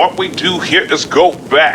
What we do here is go back.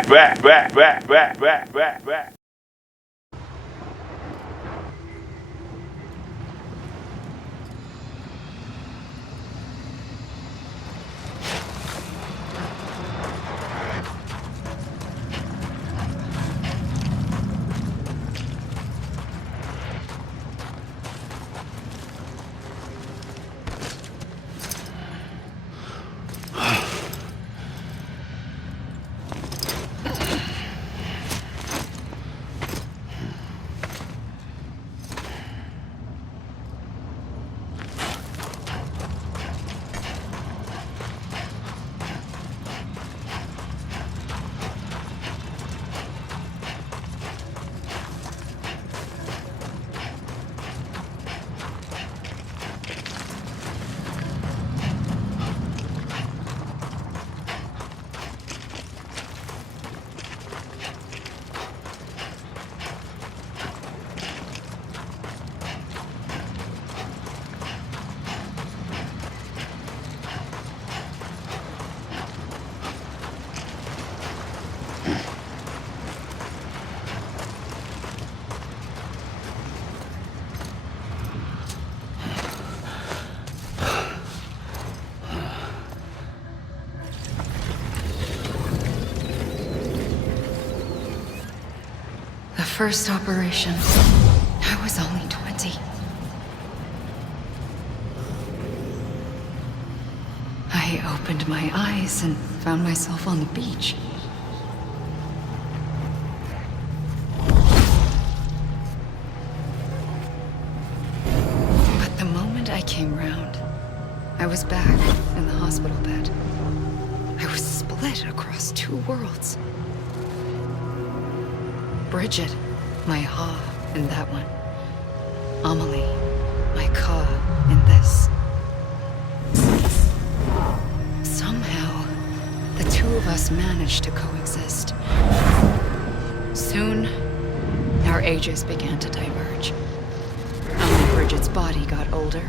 First operation. I was only 20. I opened my eyes and found myself on the beach. But the moment I came round, I was back in the hospital bed. I was split across two worlds. Bridget, my ha in that one. Amelie, my ka in this. Somehow, the two of us managed to coexist. Soon, our ages began to diverge. Only Bridget's body got older,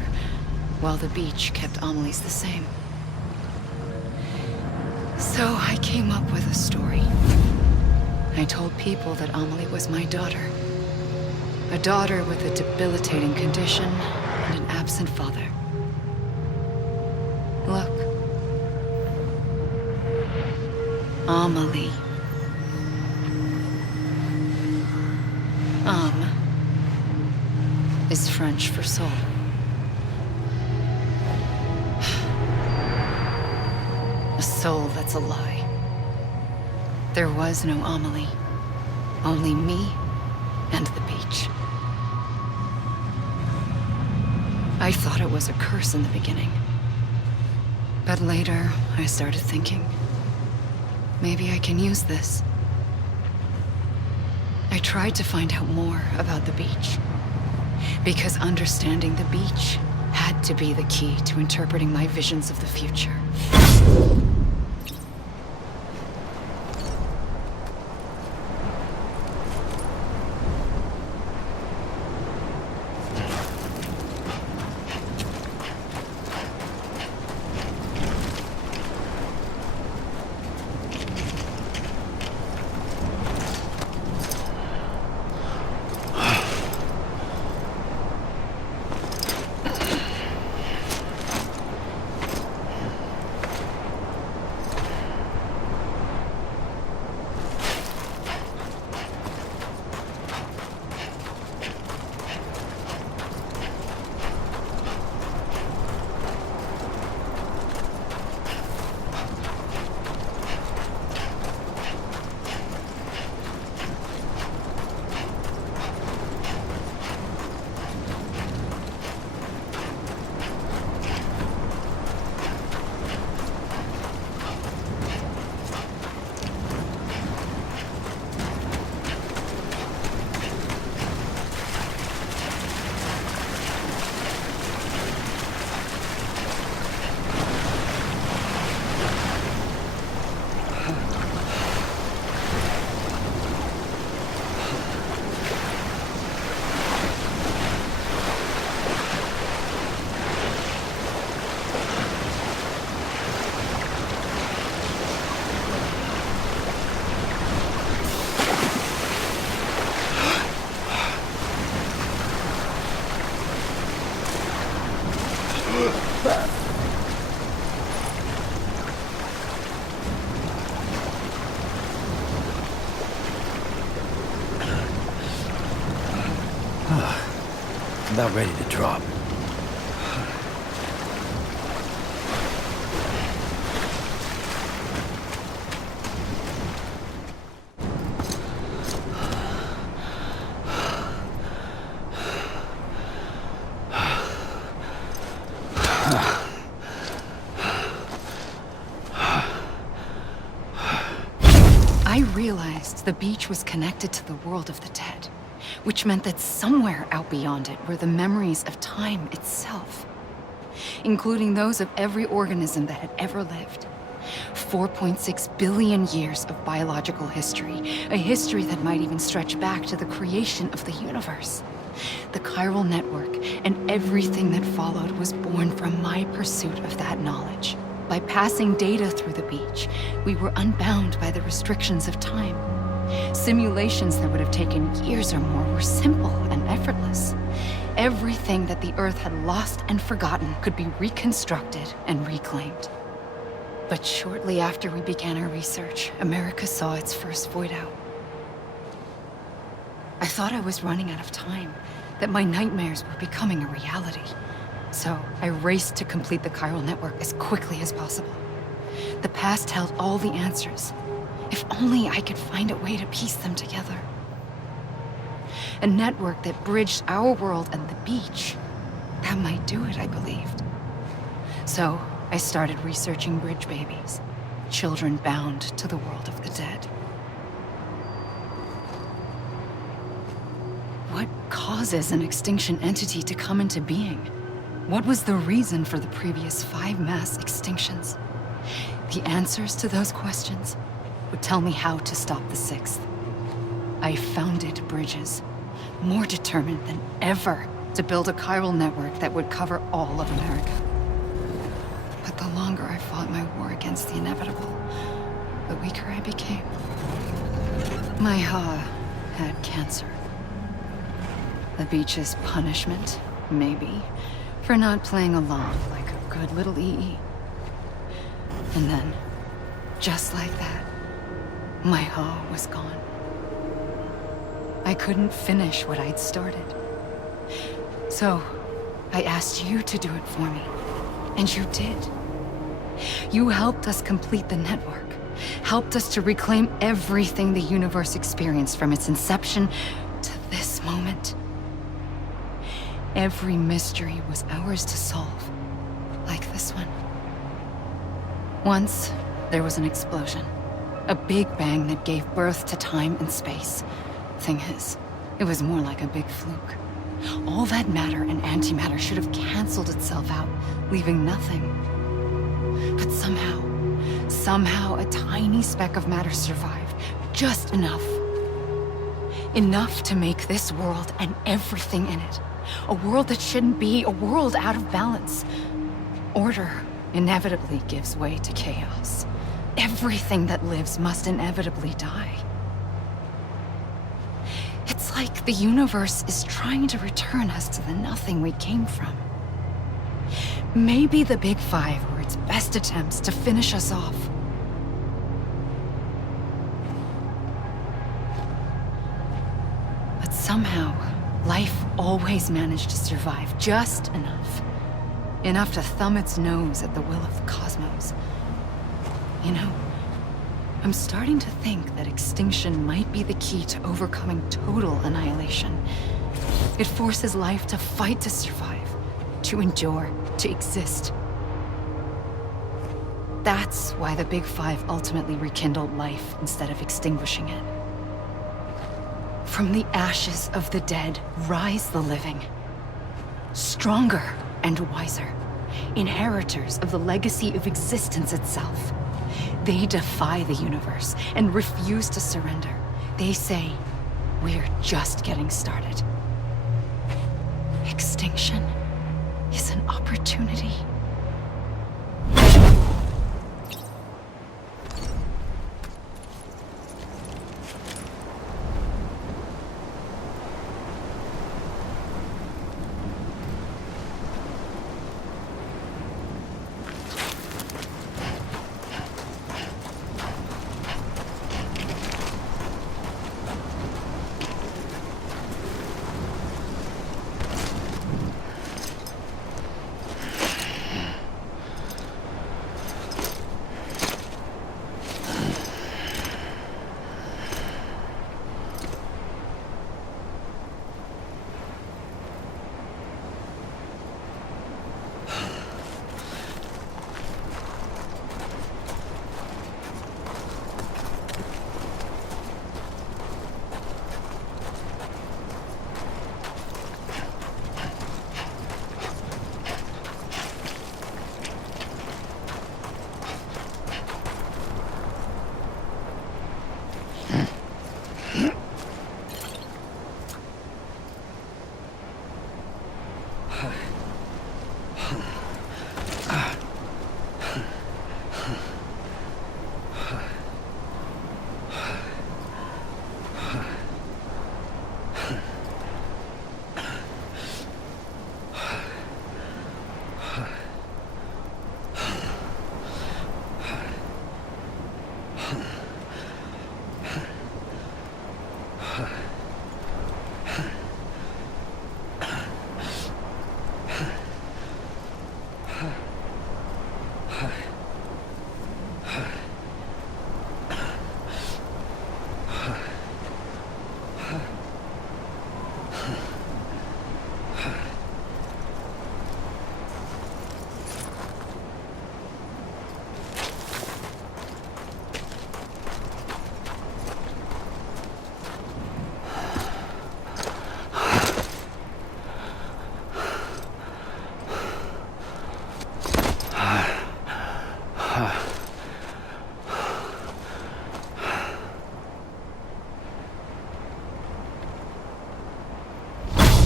while the beach kept Amelie's the same. So I came up with a story. I told people that Amelie was my daughter. A daughter with a debilitating condition and an absent father. Look. Amelie. Is French for soul. A soul that's a lie. There was no Amelie. Only me and the beach. I thought it was a curse in the beginning. But later, I started thinking, maybe I can use this. I tried to find out more about the beach. Because understanding the beach had to be the key to interpreting my visions of the future. about ready to drop. I realized the beach was connected to the world of the dead, which meant that somewhere out beyond it were the memories of time itself, including those of every organism that had ever lived. 4.6 billion years of biological history, a history that might even stretch back to the creation of the universe. The chiral network and everything that followed was born from my pursuit of that knowledge. By passing data through the beach, we were unbound by the restrictions of time. Simulations that would have taken years or more were simple and effortless. Everything that the Earth had lost and forgotten could be reconstructed and reclaimed. But shortly after we began our research, America saw its first void out. I thought I was running out of time, that my nightmares were becoming a reality. So I raced to complete the chiral network as quickly as possible. The past held all the answers. If only I could find a way to piece them together. A network that bridged our world and the beach. That might do it, I believed. So I started researching bridge babies, children bound to the world of the dead. What causes an extinction entity to come into being? What was the reason for the previous 5 mass extinctions? The answers to those questions would tell me how to stop the 6th. I founded bridges, more determined than ever to build a chiral network that would cover all of America. But the longer I fought my war against the inevitable, the weaker I became. My Ha had cancer. The beach's punishment, maybe, for not playing along like a good little EE. And then, just like that, my Ha was gone. I couldn't finish what I'd started. So, I asked you to do it for me, and you did. You helped us complete the network, helped us to reclaim everything the universe experienced from its inception to this moment. Every mystery was ours to solve, like this one. Once, there was an explosion. A big bang that gave birth to time and space. Thing is, it was more like a big fluke. All that matter and antimatter should have canceled itself out, leaving nothing. But somehow a tiny speck of matter survived. Just enough. Enough to make this world and everything in it. A world that shouldn't be, a world out of balance. Order inevitably gives way to chaos. Everything that lives must inevitably die. It's like the universe is trying to return us to the nothing we came from. Maybe the Big Five were its best attempts to finish us off. But somehow, life always managed to survive just enough. Enough to thumb its nose at the will of the cosmos. You know, I'm starting to think that extinction might be the key to overcoming total annihilation. It forces life to fight to survive, to endure, to exist. That's why the Big Five ultimately rekindled life instead of extinguishing it. From the ashes of the dead rise the living. Stronger and wiser. Inheritors of the legacy of existence itself. They defy the universe and refuse to surrender. They say, we're just getting started. Extinction is an opportunity.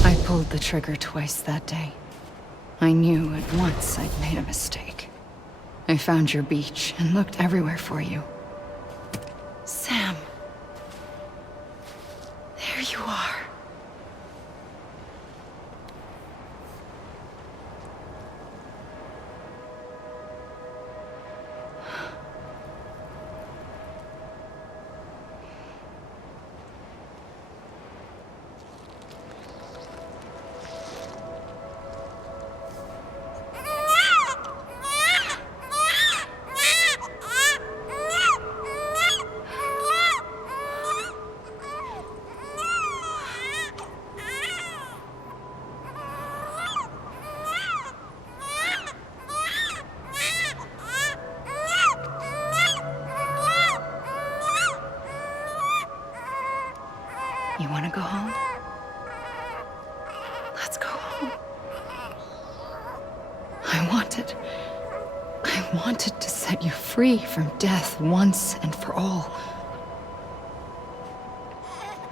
I pulled the trigger twice that day. I knew at once I'd made a mistake. I found your beach and looked everywhere for you. Sam. There you are. You want to go home? Let's go home. I wanted to set you free from death once and for all.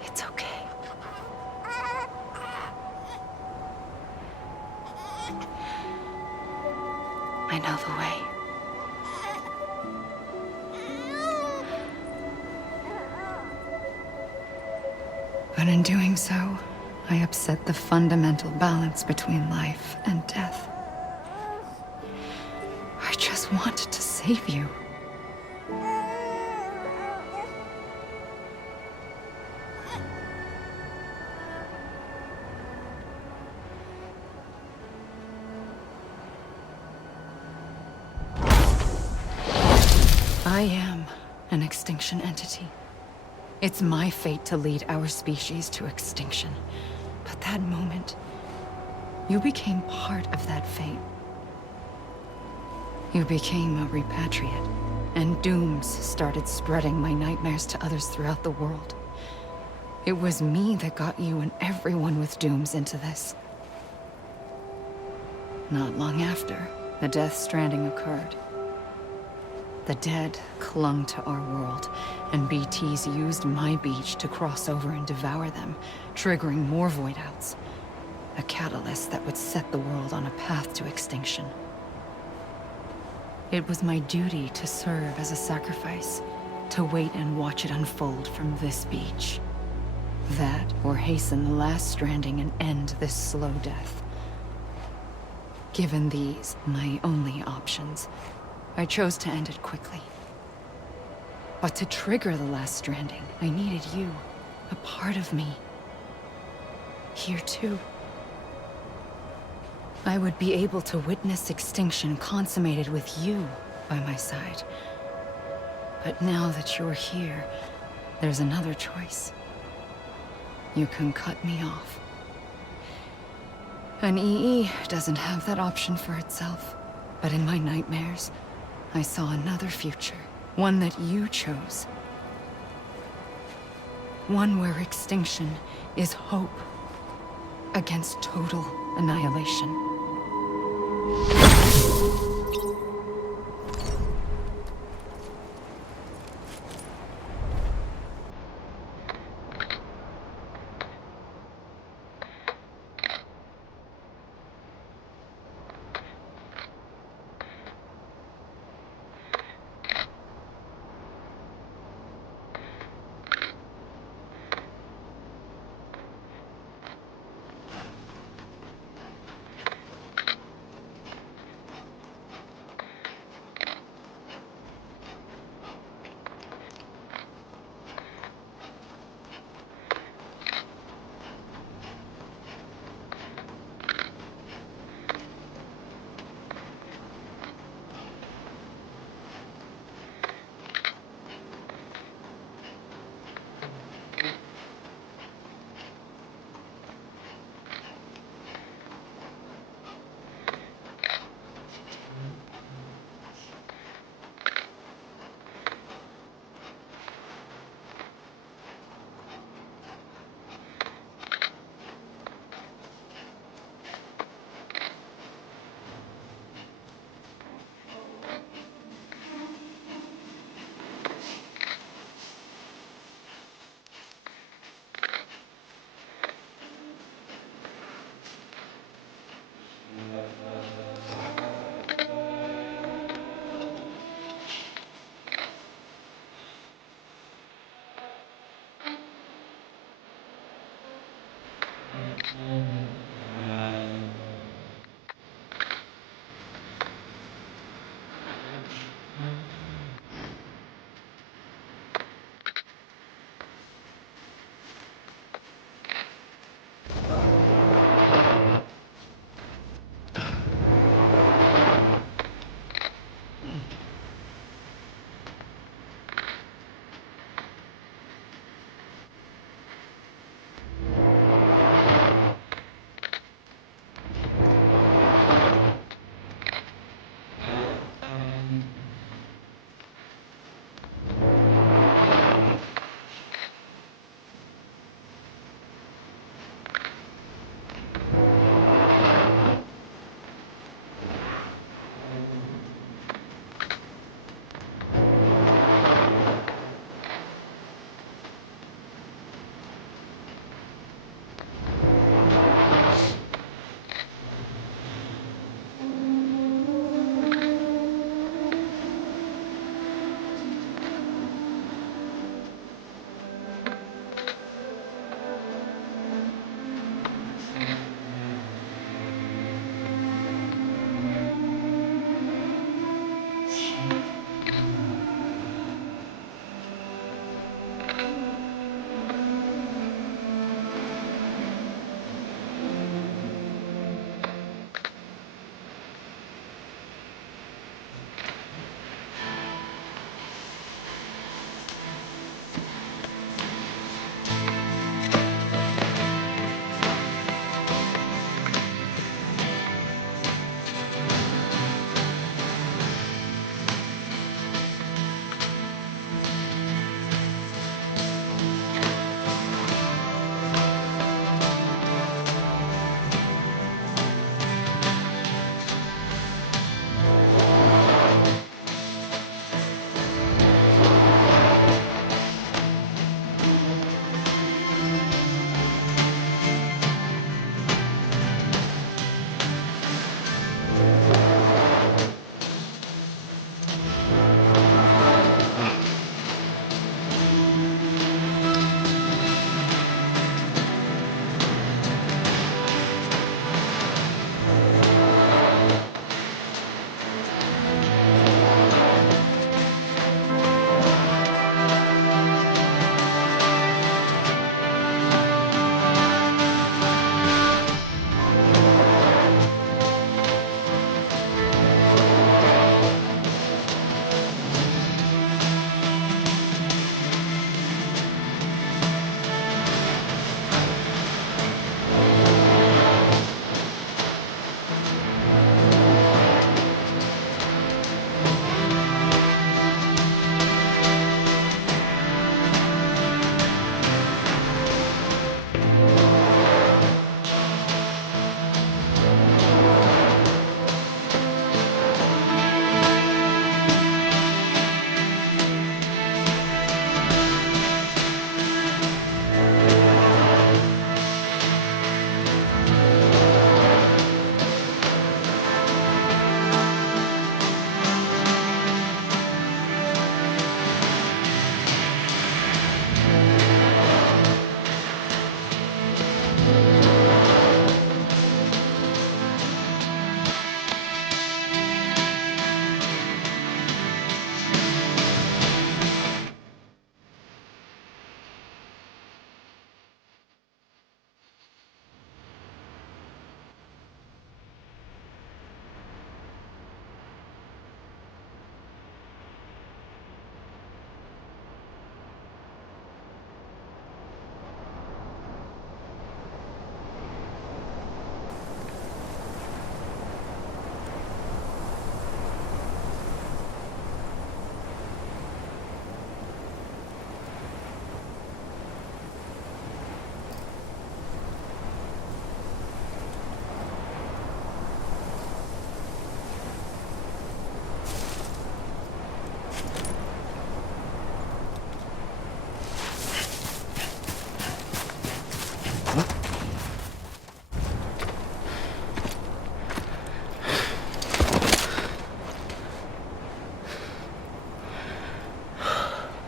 It's okay. I know the way. But in doing so, I upset the fundamental balance between life and death. I just wanted to save you. I am an extinction entity. It's my fate to lead our species to extinction. But that moment, you became part of that fate. You became a repatriate, and dooms started spreading my nightmares to others throughout the world. It was me that got you and everyone with dooms into this. Not long after, the Death Stranding occurred. The dead clung to our world, and BTs used my beach to cross over and devour them, triggering more void outs. A catalyst that would set the world on a path to extinction. It was my duty to serve as a sacrifice, to wait and watch it unfold from this beach. That, or hasten the last stranding and end this slow death. Given these, my only options, I chose to end it quickly. But to trigger the last stranding, I needed you, a part of me. Here too. I would be able to witness extinction consummated with you by my side. But now that you're here, there's another choice. You can cut me off. An EE doesn't have that option for itself. But in my nightmares, I saw another future. One that you chose. One where extinction is hope against total annihilation.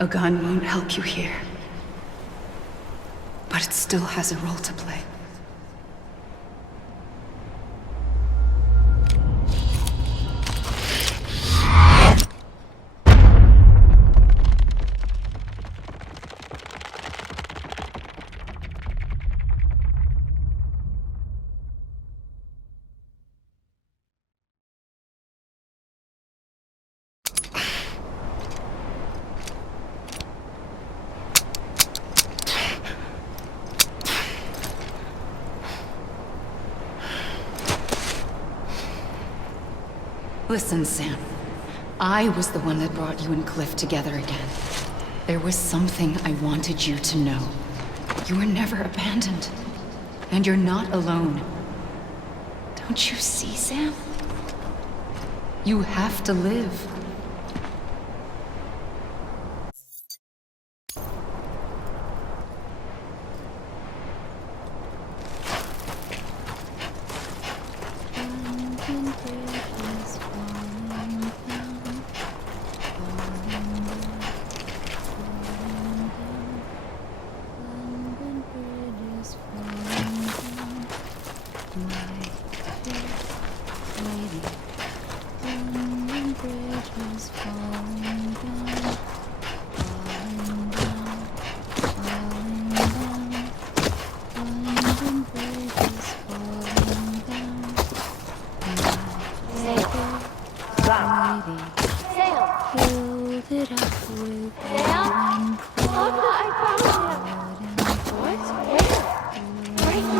A gun won't help you here. But it still has a role to play. Listen, Sam. I was the one that brought you and Cliff together again. There was something I wanted you to know. You were never abandoned. And you're not alone. Don't you see, Sam? You have to live.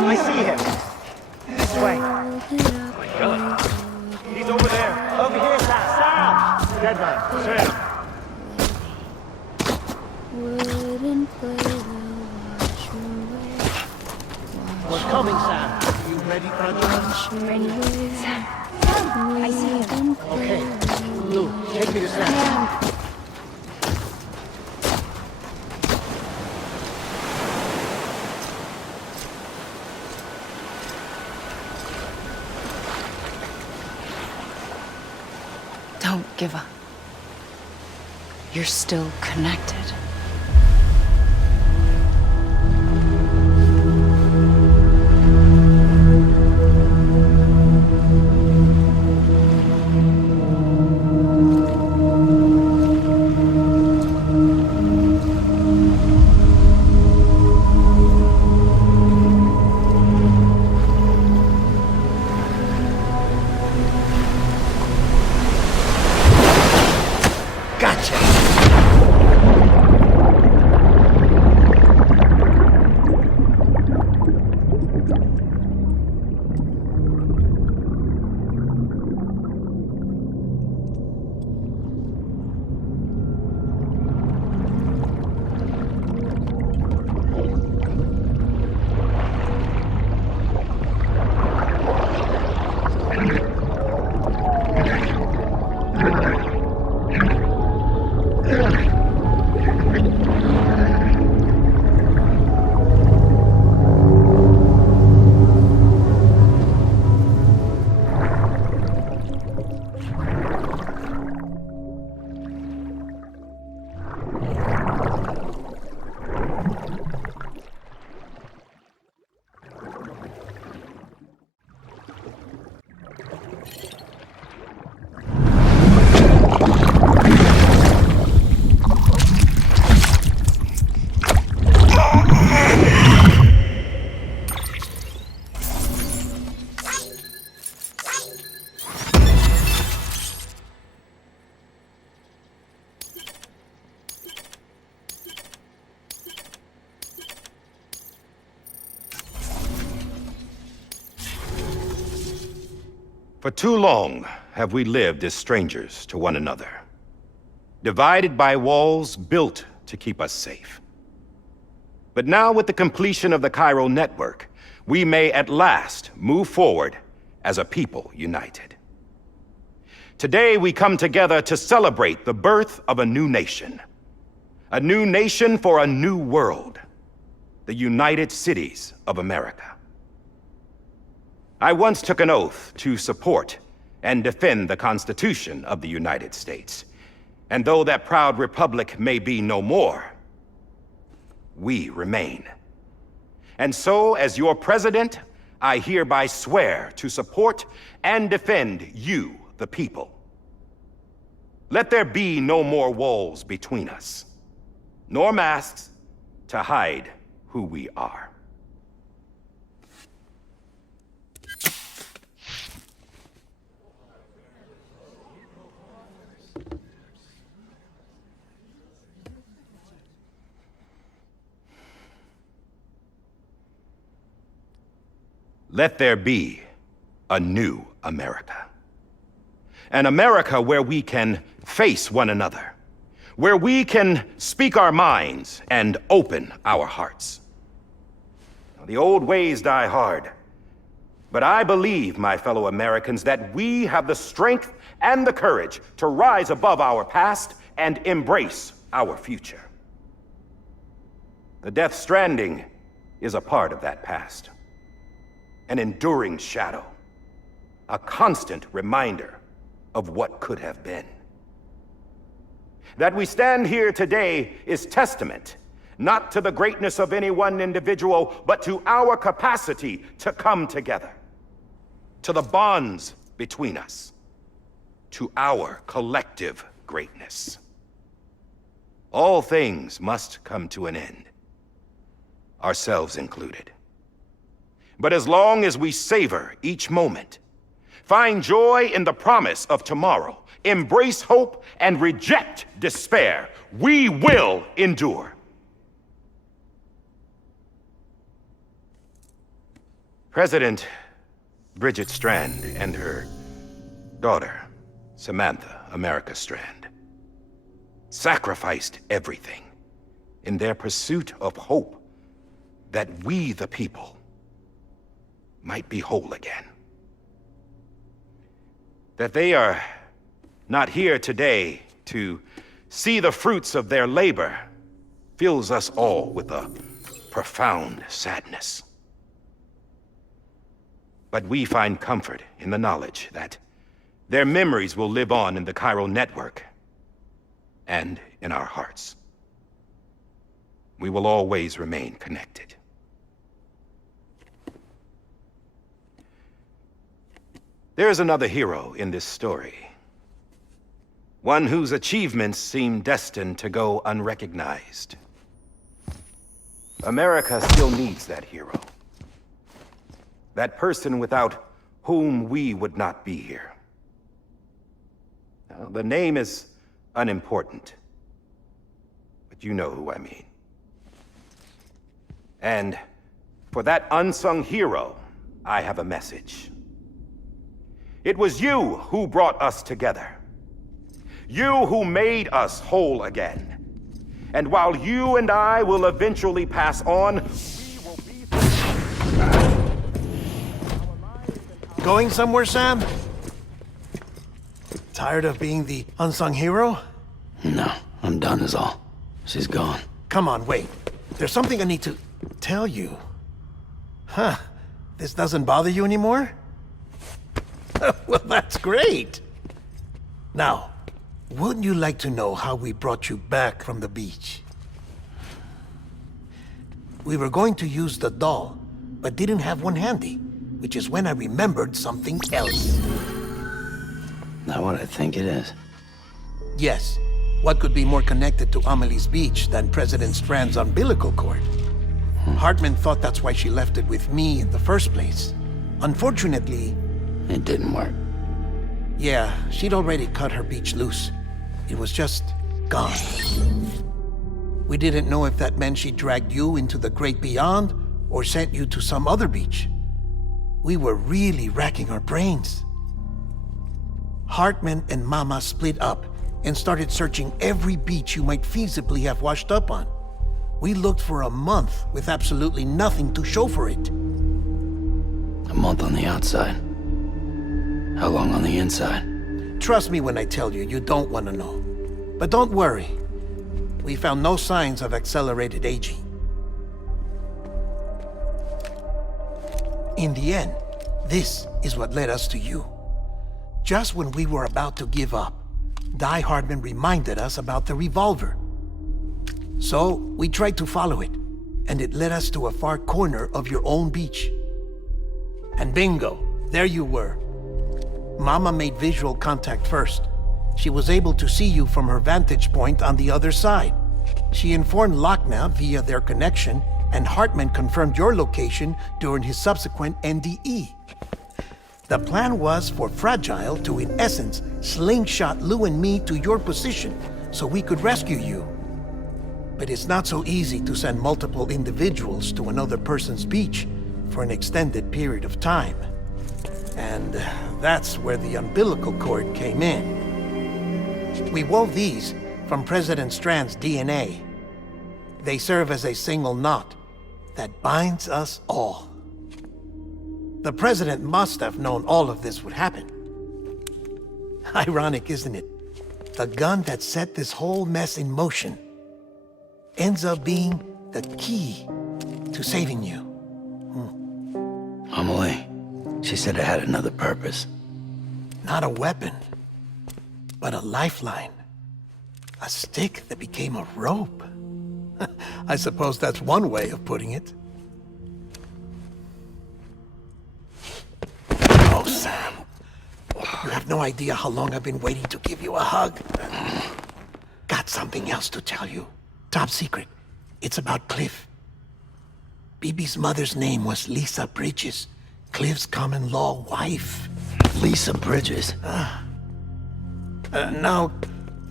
I see him. This way. Oh my God. He's over there. Over here, Sam. Dead man. Sam. We're coming, Sam. You ready, brother? Ready. Sam. I see him. Okay. Lou, take me to Sam. Don't give up. You're still connected. For too long have we lived as strangers to one another, divided by walls built to keep us safe. But now, with the completion of the Chiral network, we may at last move forward as a people united. Today we come together to celebrate the birth of a new nation for a new world, the United Cities of America. I once took an oath to support and defend the Constitution of the United States. And though that proud republic may be no more, we remain. And so, as your president, I hereby swear to support and defend you, the people. Let there be no more walls between us, nor masks to hide who we are. Let there be a new America. An America where we can face one another. Where we can speak our minds and open our hearts. The old ways die hard. But I believe, my fellow Americans, that we have the strength and the courage to rise above our past and embrace our future. The Death Stranding is a part of that past. An enduring shadow. A constant reminder of what could have been. That we stand here today is testament, not to the greatness of any one individual, but to our capacity to come together. To the bonds between us. To our collective greatness. All things must come to an end. Ourselves included. But as long as we savor each moment, find joy in the promise of tomorrow, embrace hope, and reject despair, we will endure. President Bridget Strand and her daughter, Samantha America Strand, sacrificed everything in their pursuit of hope that we, the people, might be whole again. That they are not here today to see the fruits of their labor fills us all with a profound sadness. But we find comfort in the knowledge that their memories will live on in the chiral network and in our hearts. We will always remain connected. There is another hero in this story. One whose achievements seem destined to go unrecognized. America still needs that hero. That person without whom we would not be here. Now, the name is unimportant, but you know who I mean. And for that unsung hero, I have a message. It was you who brought us together. You who made us whole again. And while you and I will eventually pass on, we will be... Going somewhere, Sam? Tired of being the unsung hero? No, I'm done is all. She's gone. Come on, wait. There's something I need to tell you. Huh. This doesn't bother you anymore? Well, that's great. Now, wouldn't you like to know how we brought you back from the beach? We were going to use the doll, but didn't have one handy, which is when I remembered something else. Not what I think it is. Yes. What could be more connected to Amelie's beach than President Strand's umbilical cord? Hartman thought that's why she left it with me in the first place. Unfortunately... It didn't work. Yeah, she'd already cut her beach loose. It was just gone. We didn't know if that meant she dragged you into the great beyond or sent you to some other beach. We were really racking our brains. Hartman and Mama split up and started searching every beach you might feasibly have washed up on. We looked for a month with absolutely nothing to show for it. A month on the outside. How long on the inside? Trust me when I tell you, you don't want to know. But don't worry. We found no signs of accelerated aging. In the end, this is what led us to you. Just when we were about to give up, Die Hardman reminded us about the revolver. So, we tried to follow it, and it led us to a far corner of your own beach. And bingo, there you were. Mama made visual contact first. She was able to see you from her vantage point on the other side. She informed Lochna via their connection, and Hartman confirmed your location during his subsequent NDE. The plan was for Fragile to, in essence, slingshot Lou and me to your position so we could rescue you. But it's not so easy to send multiple individuals to another person's beach for an extended period of time. And that's where the umbilical cord came in. We wove these from President Strand's DNA. They serve as a single knot that binds us all. The President must have known all of this would happen. Ironic, isn't it? The gun that set this whole mess in motion ends up being the key to saving you. Amelie, she said it had another purpose. Not a weapon, but a lifeline. A stick that became a rope. I suppose that's one way of putting it. Oh, Sam. You have no idea how long I've been waiting to give you a hug. Got something else to tell you. Top secret. It's about Cliff. BB's mother's name was Lisa Bridges, Cliff's common-law wife. Lisa Bridges? Now,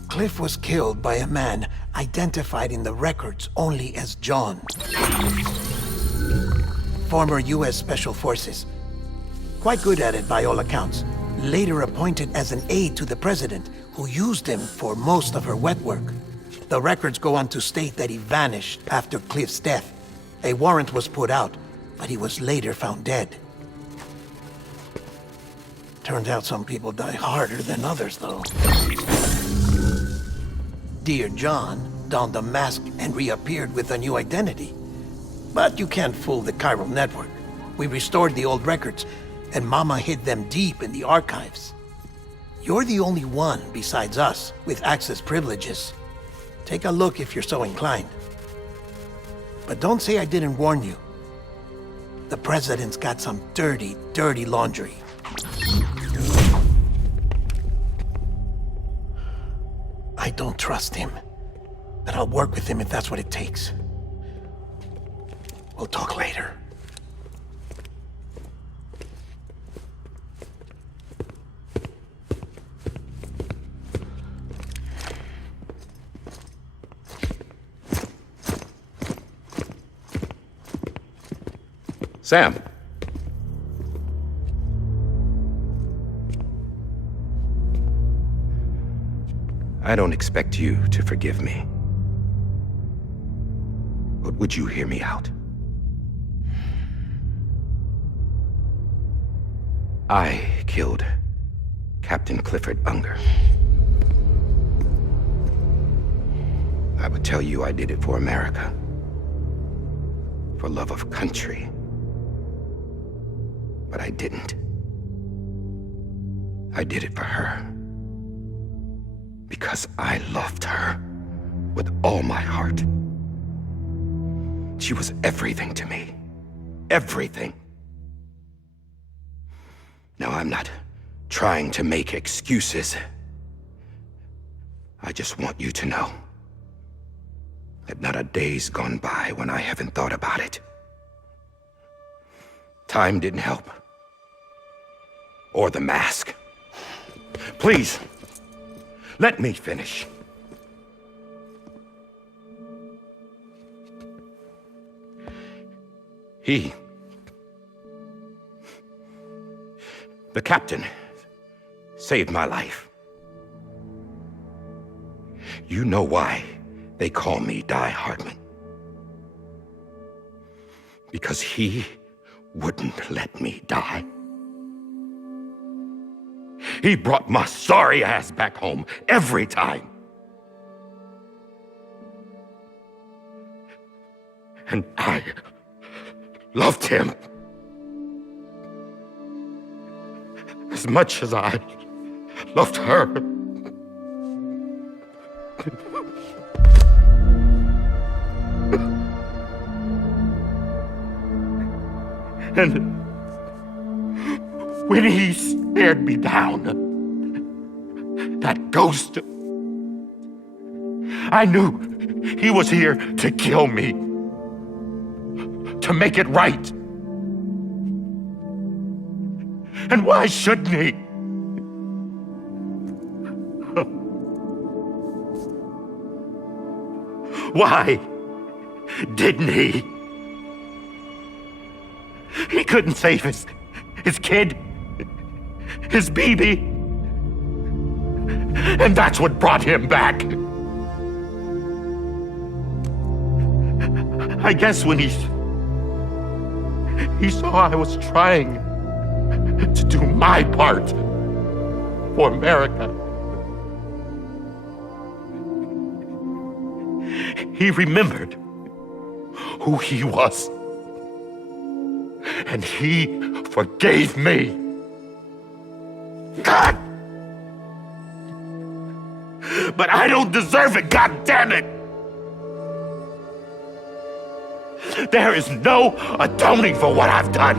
Cliff was killed by a man identified in the records only as John. Former U.S. Special Forces. Quite good at it by all accounts. Later appointed as an aide to the president, who used him for most of her wet work. The records go on to state that he vanished after Cliff's death. A warrant was put out, but he was later found dead. Turns out some people die harder than others, though. Dear John donned a mask and reappeared with a new identity. But you can't fool the chiral network. We restored the old records, and Mama hid them deep in the archives. You're the only one besides us with access privileges. Take a look if you're so inclined. But don't say I didn't warn you. The president's got some dirty, dirty laundry. I don't trust him, but I'll work with him if that's what it takes. We'll talk later. Sam. I don't expect you to forgive me. But would you hear me out? I killed Captain Clifford Unger. I would tell you I did it for America. For love of country. But I didn't. I did it for her. Because I loved her with all my heart. She was everything to me. Everything. Now, I'm not trying to make excuses. I just want you to know that not a day's gone by when I haven't thought about it. Time didn't help. Or the mask. Please, let me finish. The captain, saved my life. You know why they call me Die Hardman. Because he wouldn't let me die. He brought my sorry ass back home every time. And I loved him as much as I loved her. And when he stared me down, that ghost, I knew he was here to kill me, to make it right. And why shouldn't he? Why didn't he? He couldn't save his kid, his BB. And that's what brought him back. I guess when he saw I was trying to do my part for America, he remembered who he was. And he forgave me. God! But I don't deserve it, God damn it! There is no atoning for what I've done.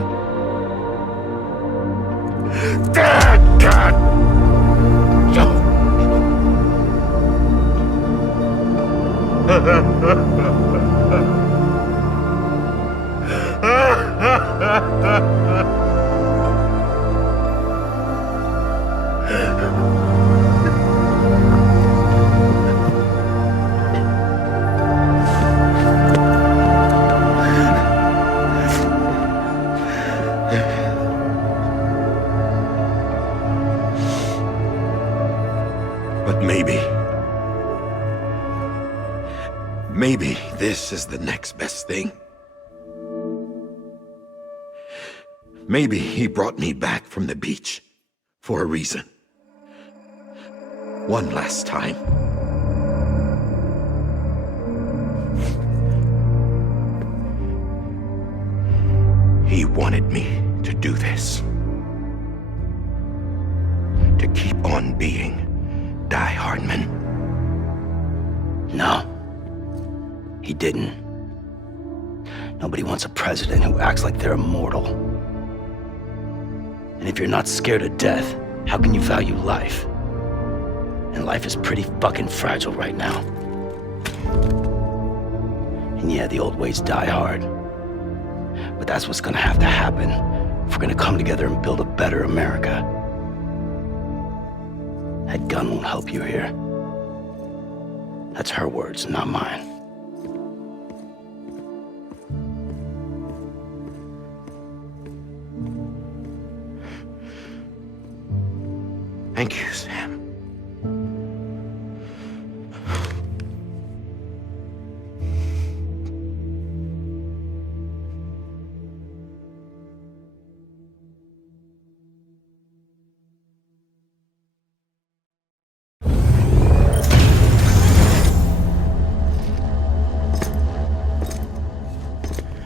God! But maybe this is the next best thing. Maybe he brought me back from the beach for a reason. One last time. He wanted me to do this. To keep on being Die Hardman. No. He didn't. Nobody wants a president who acts like they're immortal. And if you're not scared of death, how can you value life? And life is pretty fucking fragile right now. And yeah, the old ways die hard. But that's what's gonna have to happen if we're gonna come together and build a better America. That gun won't help you here. That's her words, not mine. Thank you, Sam.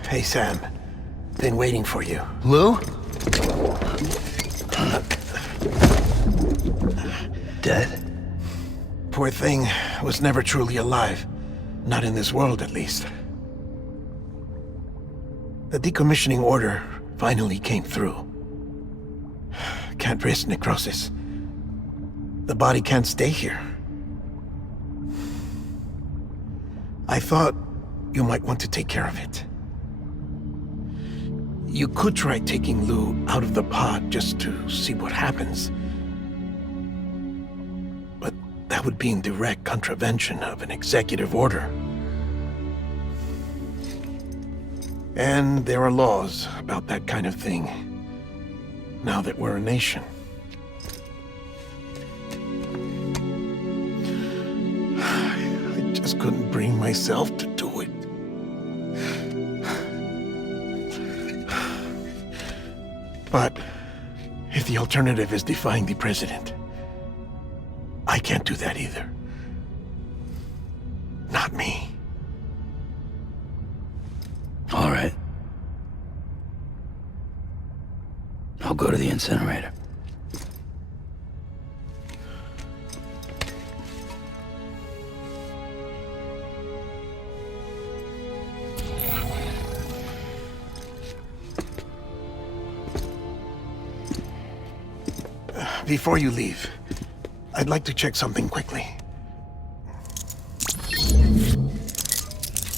Hey, Sam. Been waiting for you. Lou? Dead? Poor thing was never truly alive. Not in this world, at least. The decommissioning order finally came through. Can't risk necrosis. The body can't stay here. I thought you might want to take care of it. You could try taking Lou out of the pod just to see what happens. But that would be in direct contravention of an executive order. And there are laws about that kind of thing, now that we're a nation. I just couldn't bring myself to do it. But if the alternative is defying the president, I can't do that either. Not me. All right. I'll go to the incinerator. Before you leave, I'd like to check something quickly.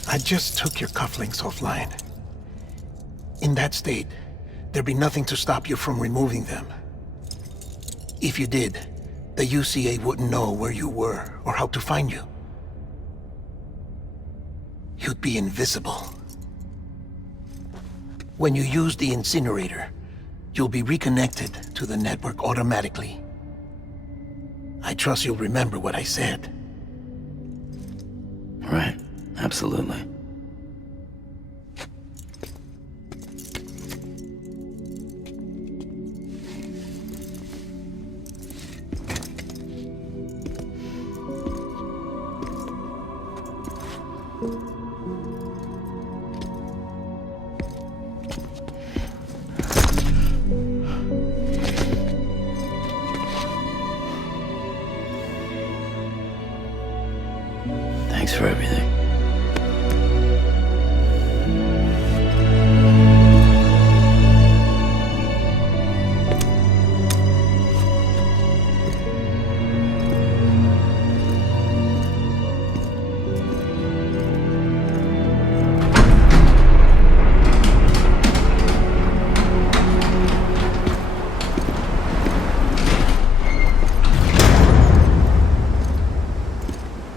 I just took your cufflinks offline. In that state, there'd be nothing to stop you from removing them. If you did, the UCA wouldn't know where you were or how to find you. You'd be invisible. When you use the incinerator, You'll be reconnected to the network automatically. I trust you'll remember what I said. Right. Absolutely. Thanks for everything.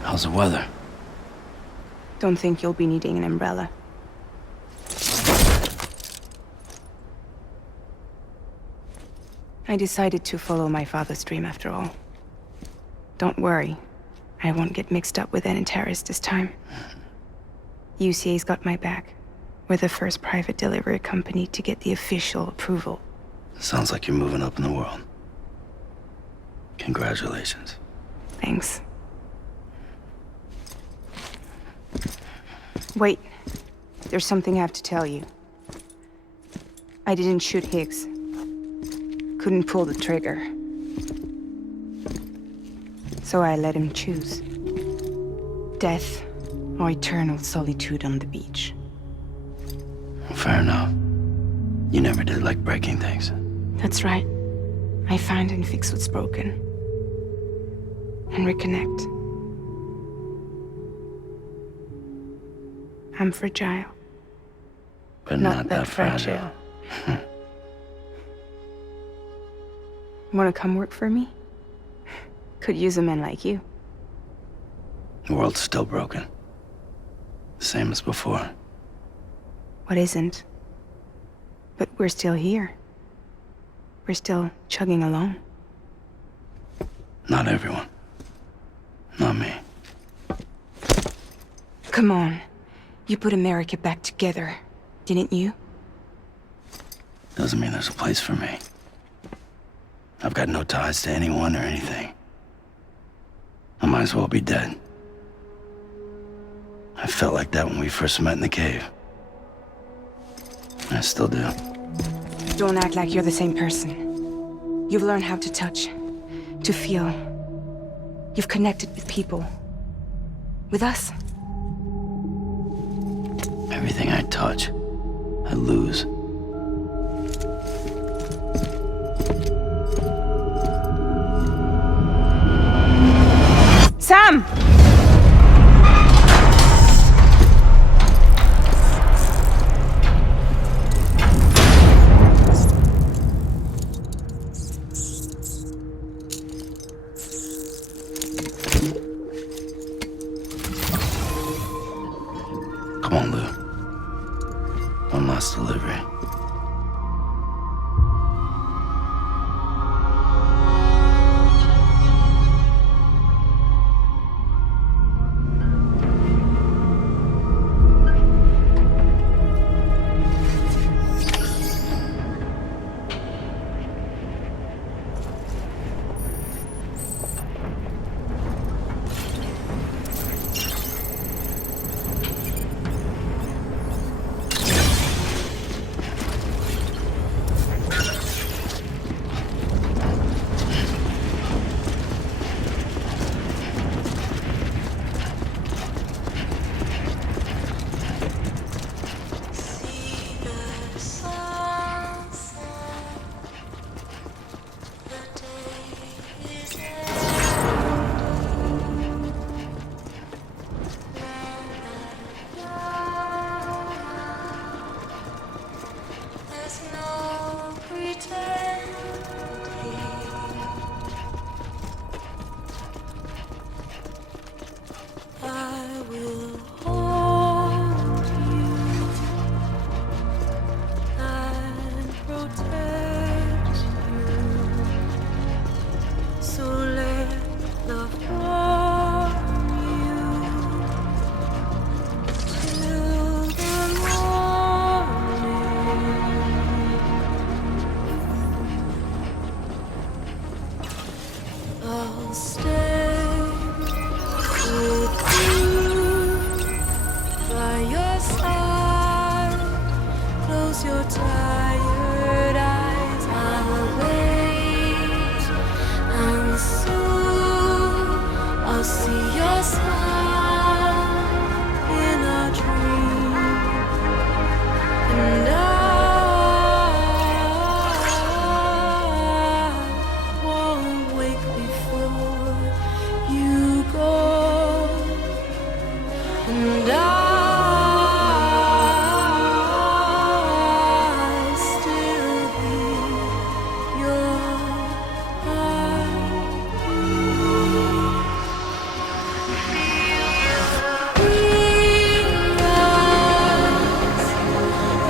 How's the weather? Don't think you'll be needing an umbrella. I decided to follow my father's dream after all. Don't worry, I won't get mixed up with any terrorists this time. UCA's got my back. We're the first private delivery company to get the official approval. Sounds like you're moving up in the world. Congratulations. Thanks. Wait, there's something I have to tell you. I didn't shoot Higgs. Couldn't pull the trigger. So I let him choose. Death or eternal solitude on the beach. Fair enough. You never did like breaking things. That's right. I find and fix what's broken. And reconnect. I'm fragile. But not that fragile. Wanna come work for me? Could use a man like you. The world's still broken. Same as before. What isn't? But we're still here. We're still chugging along. Not everyone. Not me. Come on. You put America back together, didn't you? Doesn't mean there's a place for me. I've got no ties to anyone or anything. I might as well be dead. I felt like that when we first met in the cave. I still do. Don't act like you're the same person. You've learned how to touch, to feel. You've connected with people. With us. Everything I touch, I lose. Sam! Come on, Lou. One last delivery. your tired eyes. I'll wait, and soon I'll see your smile in a dream, and I won't wake before you go, and I still hear your heartbeat.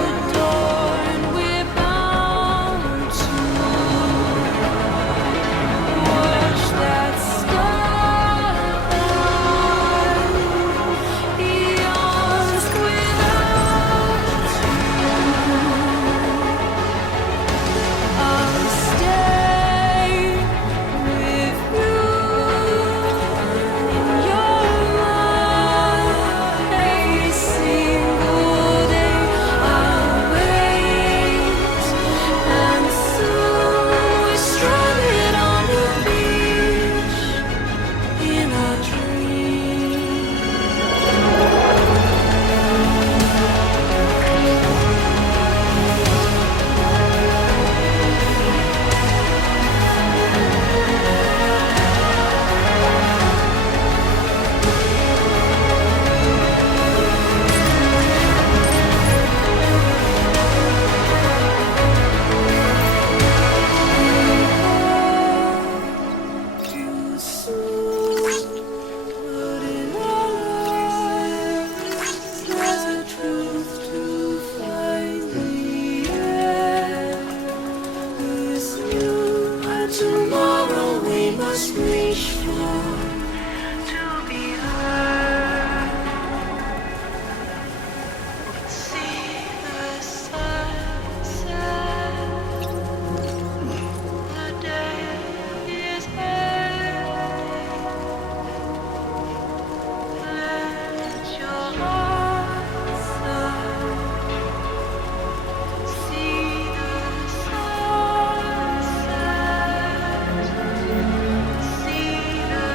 Adored, we're bound to watch that starlight eons without you. I'll stay with you in your mind every single day. I'll wait, and soon we're stranded on the beach in a dream. Too soon, but in our lives there's a truth to find the end. This new tomorrow we must reach for to be heard. See the sunset. The day is ending. Let your heart sigh. See the sunset. See the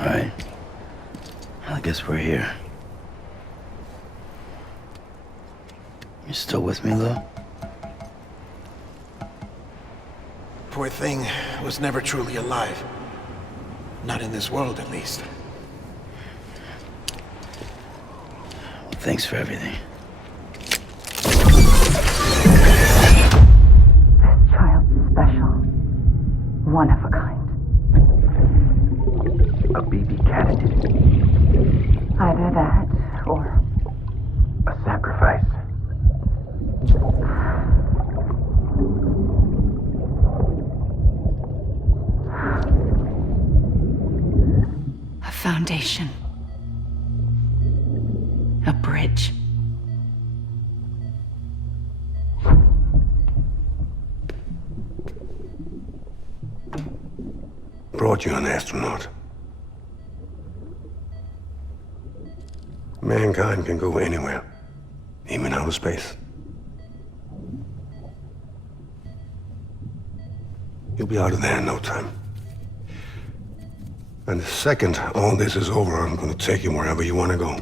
All right. I guess we're here. You still with me, though? Poor thing was never truly alive. Not in this world, at least. Well, thanks for everything. Child special. One of a kind. a BB candidate. Either that, or... A sacrifice. a foundation. A bridge. Brought you an astronaut. Mankind can go anywhere, even outer space. You'll be out of there in no time. And the second all this is over, I'm gonna take you wherever you want to go.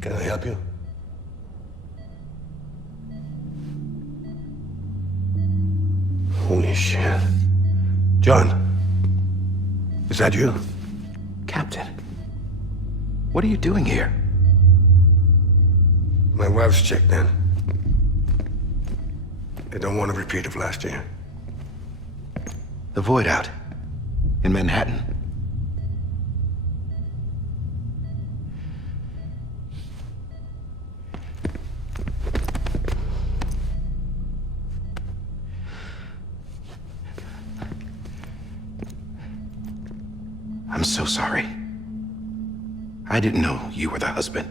Can I help you? Holy shit. John, is that you? Captain, what are you doing here? My wife's checked in. They don't want a repeat of last year. The Void out in Manhattan. I'm so sorry. I didn't know you were the husband.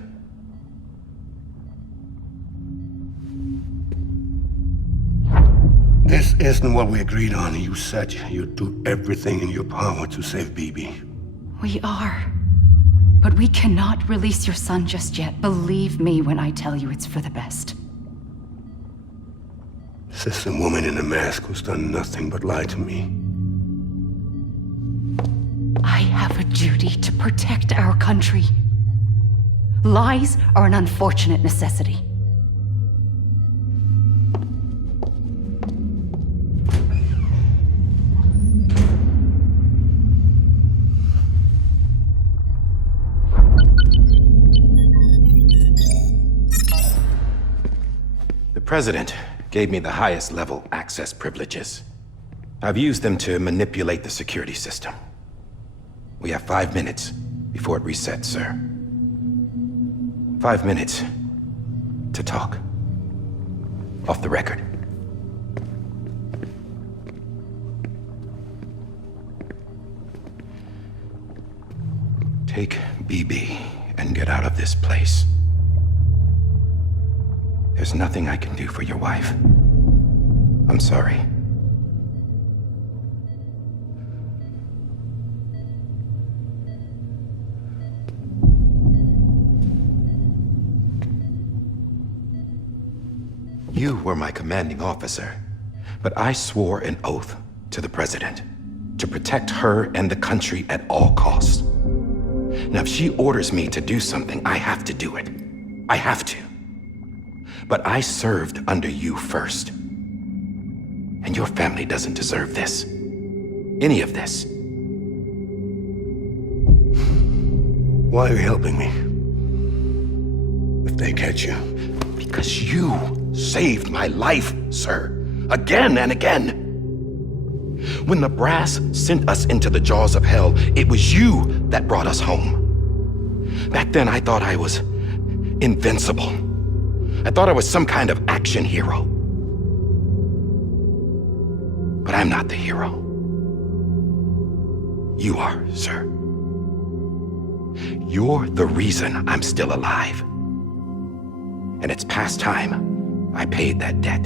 This isn't what we agreed on. You said you'd do everything in your power to save BB. We are. But we cannot release your son just yet. Believe me when I tell you it's for the best. This is a woman in a mask who's done nothing but lie to me. I have a duty to protect our country. Lies are an unfortunate necessity. The President gave me the highest level access privileges. I've used them to manipulate the security system. We have 5 minutes before it resets, sir. 5 minutes to talk. Off the record. Take BB and get out of this place. There's nothing I can do for your wife. I'm sorry. You were my commanding officer, but I swore an oath to the President to protect her and the country at all costs. Now, if she orders me to do something, I have to do it. I have to. But I served under you first. And your family doesn't deserve this. Any of this. Why are you helping me? If they catch you. Because you saved my life, sir. Again and again. When the brass sent us into the jaws of hell, it was you that brought us home. Back then, I thought I was invincible. I thought I was some kind of action hero. But I'm not the hero. You are, sir. You're the reason I'm still alive. And it's past time I paid that debt.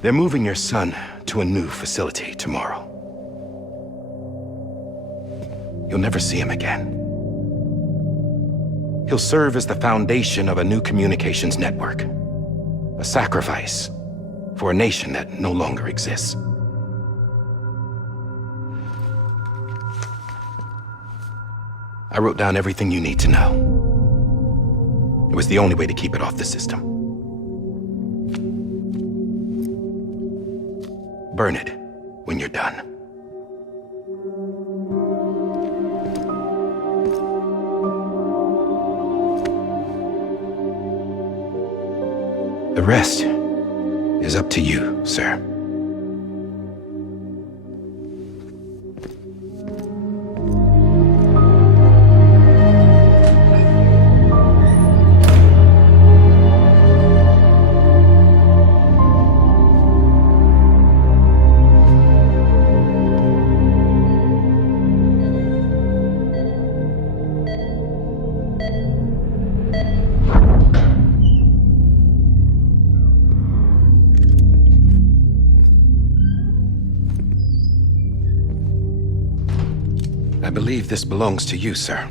They're moving your son to a new facility tomorrow. You'll never see him again. He'll serve as the foundation of a new communications network. A sacrifice for a nation that no longer exists. I wrote down everything you need to know. It was the only way to keep it off the system. Burn it when you're done. The rest is up to you, sir. I believe this belongs to you, sir.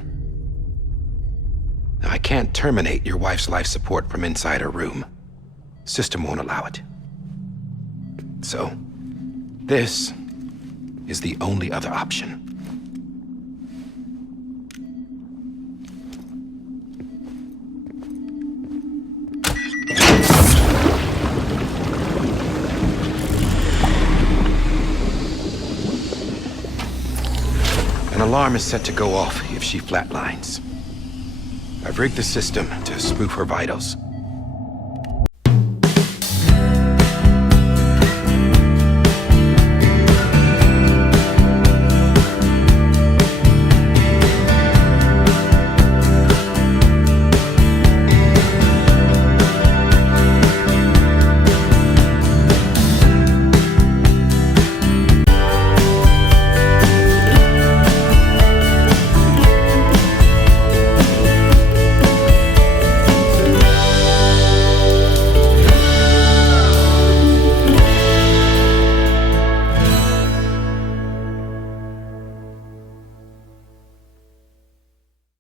Now, I can't terminate your wife's life support from inside her room. System won't allow it. So, this is the only other option. An alarm is set to go off if she flatlines. I've rigged the system to spoof her vitals.